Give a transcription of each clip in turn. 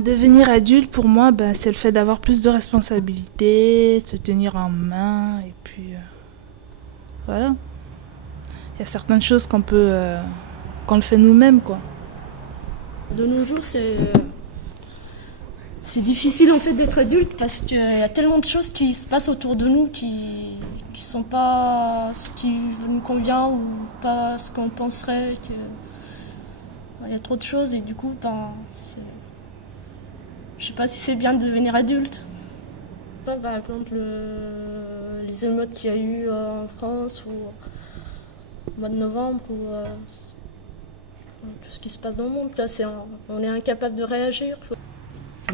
Devenir adulte, pour moi, c'est le fait d'avoir plus de responsabilités, se tenir en main, et puis voilà. Il y a certaines choses qu'on le fait nous-mêmes, quoi. De nos jours, c'est difficile en fait d'être adulte parce qu'il y a tellement de choses qui se passent autour de nous qui sont pas ce qui nous convient ou pas ce qu'on penserait. Il y a trop de choses et du coup, je sais pas si c'est bien de devenir adulte. Par exemple, les émeutes qu'il y a eu en France ou au mois de novembre ou tout ce qui se passe dans le monde, là, on est incapable de réagir.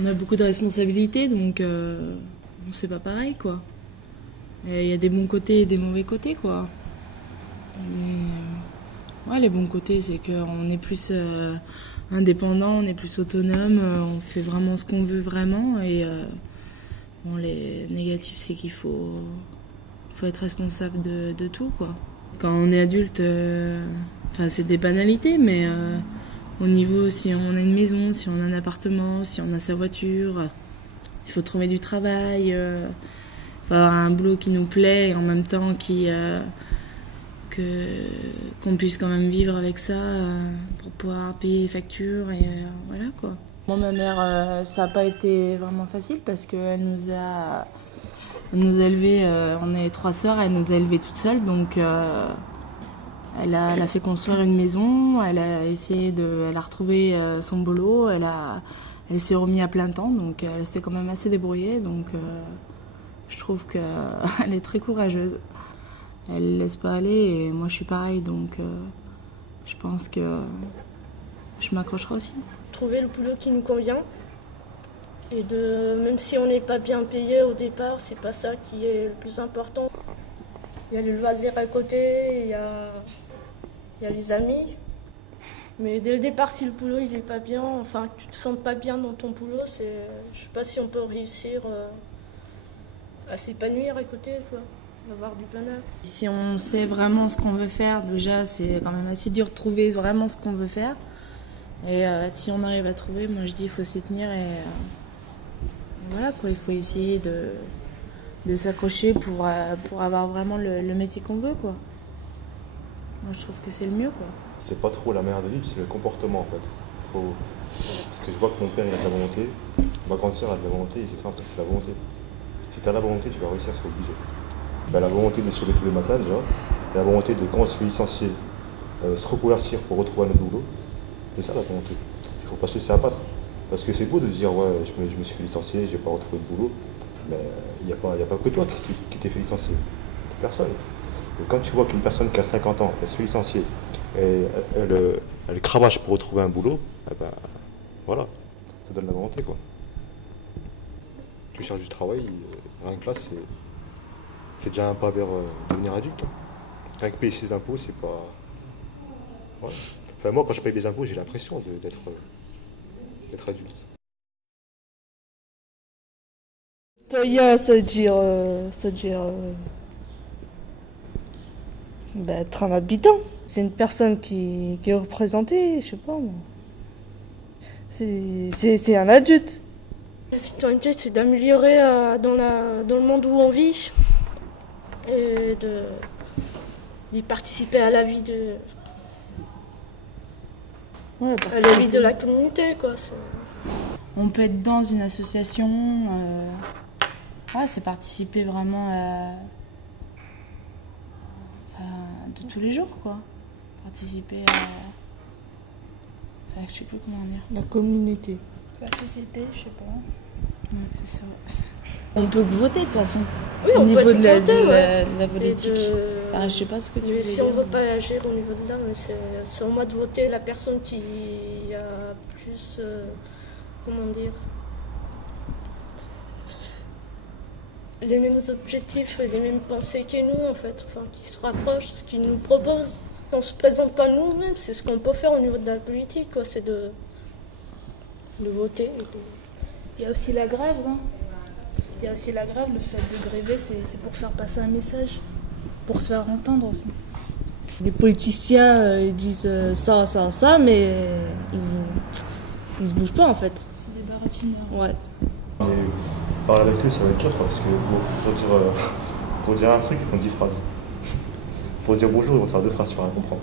On a beaucoup de responsabilités, donc on sait pas pareil, quoi. Il y a des bons côtés et des mauvais côtés, quoi. Ouais, les bons côtés, c'est qu'on est plus indépendant, on est plus autonome, on fait vraiment ce qu'on veut vraiment. Et les négatifs, c'est qu'il faut être responsable de tout, quoi. Quand on est adulte, c'est des banalités, mais au niveau, si on a une maison, si on a un appartement, si on a sa voiture, il faut trouver du travail, il faut avoir un boulot qui nous plaît et en même temps qu'on puisse quand même vivre avec ça pour pouvoir payer les factures et voilà, quoi. Moi, ma mère, ça n'a pas été vraiment facile parce qu'elle nous a élevés, on est 3 sœurs, elle nous a élevés toutes seules, donc elle a fait construire une maison, elle a retrouvé son boulot, elle s'est remise à plein temps, donc elle s'est quand même assez débrouillée, donc je trouve qu'elle est très courageuse. Elle ne laisse pas aller et moi je suis pareil, donc je pense que je m'accrocherai aussi. Trouver le boulot qui nous convient et même si on n'est pas bien payé au départ, c'est pas ça qui est le plus important. Il y a le loisir à côté, il y a les amis. Mais dès le départ, si le boulot il est pas bien, enfin que tu te sens pas bien dans ton boulot, je sais pas si on peut réussir à s'épanouir à côté, quoi. Avoir du bonheur. Si on sait vraiment ce qu'on veut faire, déjà c'est quand même assez dur de trouver vraiment ce qu'on veut faire. Et si on arrive à trouver, moi je dis il faut s'y tenir et voilà, quoi, il faut essayer de s'accrocher pour avoir vraiment le métier qu'on veut, quoi. Moi je trouve que c'est le mieux, quoi. C'est pas trop la manière de vivre, c'est le comportement en fait. Parce que je vois que mon père il a de la volonté, ma grande sœur a de la volonté et c'est simple, c'est la volonté. Si tu as la volonté, tu vas réussir, c'est obligé. La volonté de se lever tous les matins déjà, et la volonté de quand on se fait licencier, se reconvertir pour retrouver un autre boulot, c'est ça la volonté. Il ne faut pas se laisser abattre. Parce que c'est beau de se dire ouais je me suis fait licencier, j'ai pas retrouvé de boulot, mais il n'y a pas que toi qui t'es fait licencier, il y a personne. Et quand tu vois qu'une personne qui a 50 ans, elle se fait licencier, et elle cravache pour retrouver un boulot, voilà, ça donne la volonté, quoi. Tu cherches du travail, rien que là c'est déjà un pas vers devenir adulte. Hein. Rien que payer ses impôts, c'est pas... Ouais. Enfin, moi, quand je paye mes impôts, j'ai l'impression d'être adulte. Citoyen, ça veut dire être un habitant. C'est une personne qui est représentée, je sais pas moi. C'est un adulte. La citoyenneté, c'est d'améliorer dans le monde où on vit et d'y participer à la vie de la communauté, quoi. On peut être dans une association, c'est participer vraiment de tous les jours, quoi. Participer je sais plus comment dire. La communauté. La société, je sais pas. Ouais, c'est ça. On peut voter de toute façon. Oui, on au niveau peut de la politique. Je sais pas ce que tu veux dire. Si on ne veut pas agir au niveau de là, c'est au moins de voter la personne qui a plus, comment dire, les mêmes objectifs et les mêmes pensées que nous, en fait, enfin, qui se rapprochent de ce qu'ils nous proposent. On ne se présente pas nous-mêmes, c'est ce qu'on peut faire au niveau de la politique, quoi, c'est de voter. Il y a aussi la grève, non ? Il y a aussi la grève, le fait de gréver, c'est pour faire passer un message, pour se faire entendre aussi. Les politiciens, ils disent ça, mais ils se bougent pas, en fait. C'est des patineur. Ouais. Mais parler avec eux, ça va être dur, quoi, parce que pour dire un truc, ils font 10 phrases. Pour dire bonjour, ils vont te faire 2 phrases, tu vas rien comprendre.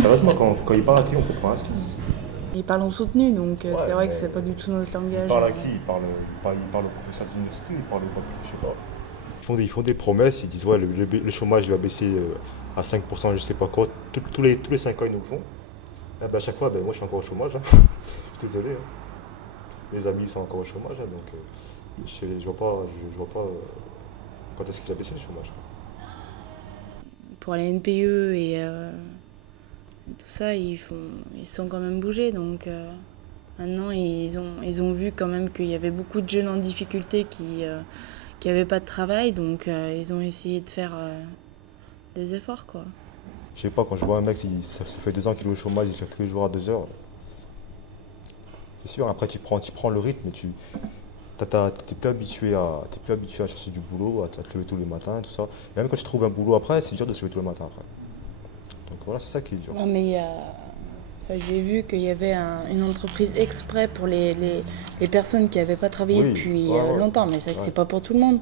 Sérieusement, quand ils parlent à qui, on comprend rien ce qu'ils disent. Ils parlent en soutenu, donc Ouais, c'est vrai mais que c'est pas du tout notre langage. Ils parlent à qui? Ils parlent au professeur d'université, ils parlent au je sais pas. Ils font des promesses, ils disent ouais, le chômage il va baisser à 5%, je sais pas quoi. Tous les 5 ans, ils nous le font. Et ben, à chaque fois, moi je suis encore au chômage. Hein. Je suis désolé. Hein. Mes amis sont encore au chômage, hein, donc je vois pas quand est-ce qu'il a baissé le chômage. Pour la NPE et tout ça, ils sont quand même bougés. Donc maintenant, ils ont vu quand même qu'il y avait beaucoup de jeunes en difficulté qui n'avaient pas de travail. Donc ils ont essayé de faire des efforts, quoi. Je sais pas, quand je vois un mec, ça fait 2 ans qu'il est au chômage, il travaille tous les jours à 2 heures. C'est sûr, après tu prends le rythme, mais t'es plus habitué à chercher du boulot, à te lever tous les matins, tout ça. Et même quand tu trouves un boulot après, c'est dur de se lever tous les matins après. Donc voilà, c'est ça qui est dur. Non, mais j'ai vu qu'il y avait une entreprise exprès pour les personnes qui n'avaient pas travaillé depuis longtemps, mais c'est vrai que c'est pas pour tout le monde.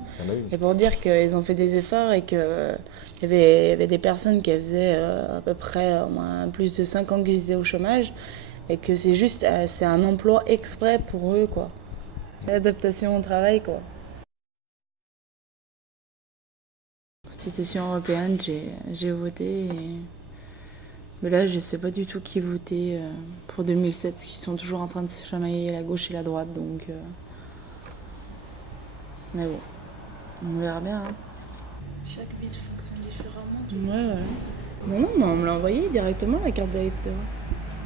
Et pour dire qu'ils ont fait des efforts et qu'il y avait des personnes qui faisaient à peu près au moins plus de 5 ans qu'ils étaient au chômage et que c'est un emploi exprès pour eux, quoi. L'adaptation au travail, quoi. Constitution européenne, j'ai voté. Mais là, je ne sais pas du tout qui voter pour 2007, parce qu'ils sont toujours en train de se chamailler la gauche et la droite, donc... Mais bon, on verra bien. Hein. Chaque ville fonctionne différemment. Ouais. Non, mais on me l'a envoyé directement, la carte d'électeur.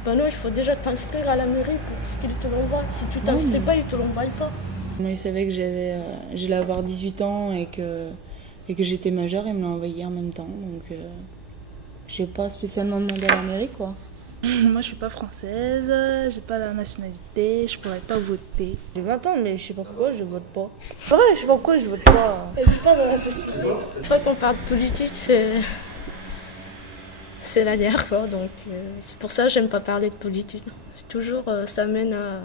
Ben non, il faut déjà t'inscrire à la mairie pour qu'ils te l'envoient. Si tu t'inscris pas, ils te l'envoient pas. Moi, ils savaient que j'allais avoir 18 ans et que j'étais majeure, ils me l'ont envoyé en même temps, donc... J'ai pas spécialement demandé à la mairie, quoi. Moi, je suis pas française, j'ai pas la nationalité, je pourrais pas voter. J'ai 20 ans, mais je sais pas pourquoi je vote pas. Ouais, je sais pas pourquoi je vote pas. Et c'est pas dans la société. Une fois qu'on parle de politique, c'est la guerre, quoi. Donc, c'est pour ça que j'aime pas parler de politique. C'est toujours, ça mène à...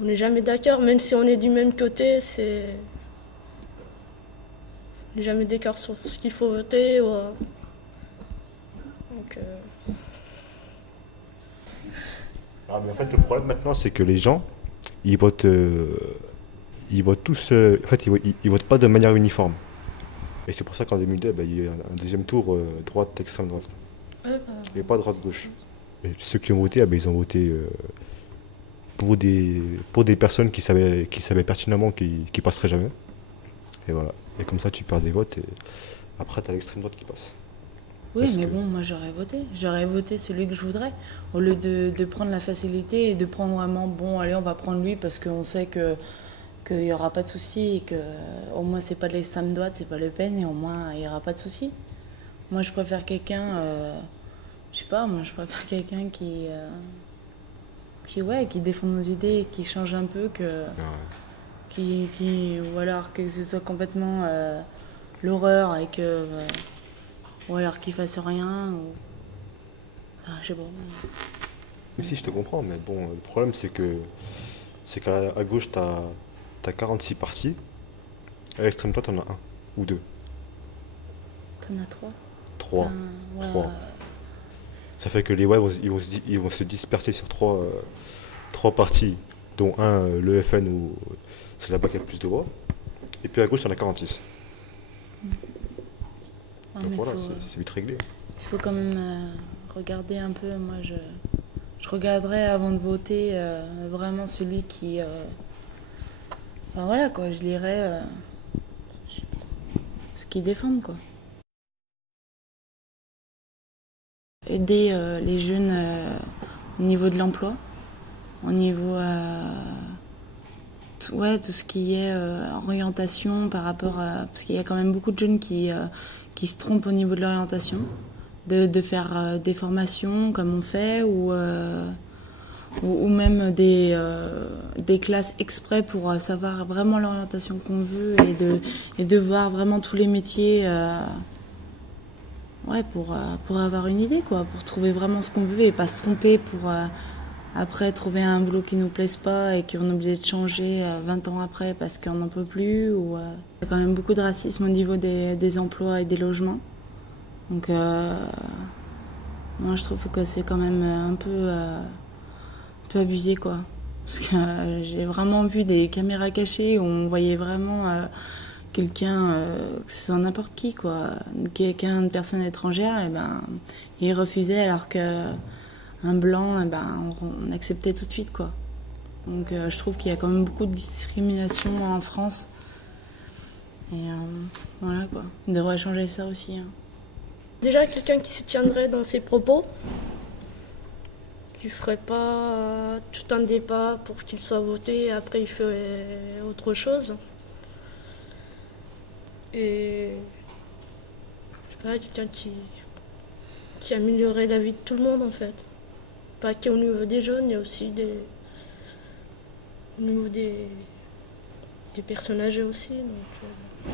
On n'est jamais d'accord, même si on est du même côté, c'est... On n'est jamais d'accord sur ce qu'il faut voter. Donc, Ah, mais en fait, le problème maintenant, c'est que les gens, ils votent tous. En fait, ils votent pas de manière uniforme. Et c'est pour ça qu'en 2002, il y a eu un deuxième tour droite, extrême droite. Et pas droite-gauche. Et ceux qui ont voté, ils ont voté pour des personnes qui savaient pertinemment qu'ils ne passeraient jamais. Et voilà. Et comme ça, tu perds des votes et après, tu as l'extrême droite qui passe. Oui, mais bon, moi j'aurais voté. J'aurais voté celui que je voudrais. Au lieu de prendre la facilité et de prendre vraiment, bon, allez, on va prendre lui parce qu'on sait qu'il n'y aura pas de souci et qu'au moins c'est pas de l'extrême droite, c'est pas Le Pen et au moins il n'y aura pas de souci. Moi je préfère quelqu'un, je sais pas, moi je préfère quelqu'un qui défend nos idées et qui change un peu ou alors que ce soit complètement l'horreur et ou alors qu'il fasse rien je sais pas. Même si je te comprends, mais bon, le problème c'est qu'à gauche t'as 46 partis, à l'extrême droite t'en as un ou deux. T'en as trois. Trois. Ça fait que les ils vont se disperser sur trois partis, dont un, le FN, où c'est là-bas qu'il y a le plus de voix. Et puis à gauche, t'en as 46. Donc voilà, c'est vite réglé. Il faut quand même regarder un peu. Moi, je regarderai avant de voter vraiment celui qui... Enfin voilà, quoi, je lirai ce qu'ils défendent, quoi. Aider les jeunes au niveau de l'emploi, au niveau... tout ce qui est orientation par rapport à... Parce qu'il y a quand même beaucoup de jeunes qui se trompent au niveau de l'orientation, de faire des formations comme on fait ou même des classes exprès pour savoir vraiment l'orientation qu'on veut et de voir vraiment tous les métiers pour avoir une idée, quoi, pour trouver vraiment ce qu'on veut et pas se tromper pour après trouver un boulot qui nous plaise pas et qu'on est obligé de changer 20 ans après parce qu'on n'en peut plus. Ou, il y a quand même beaucoup de racisme au niveau des emplois et des logements. Donc moi je trouve que c'est quand même un peu abusé quoi. Parce que j'ai vraiment vu des caméras cachées où on voyait vraiment quelqu'un, que ce soit n'importe qui quoi, quelqu'un de personne étrangère, et ben il refusait alors que un blanc, on acceptait tout de suite quoi. Donc je trouve qu'il y a quand même beaucoup de discrimination en France. Et voilà quoi, on devrait changer ça aussi. Hein. Déjà, quelqu'un qui se tiendrait dans ses propos, qui ferait pas tout un débat pour qu'il soit voté et après il ferait autre chose. Et je sais pas, quelqu'un qui améliorerait la vie de tout le monde en fait. Pas qu'au niveau des jeunes, il y a aussi au niveau des personnes âgées aussi. Donc,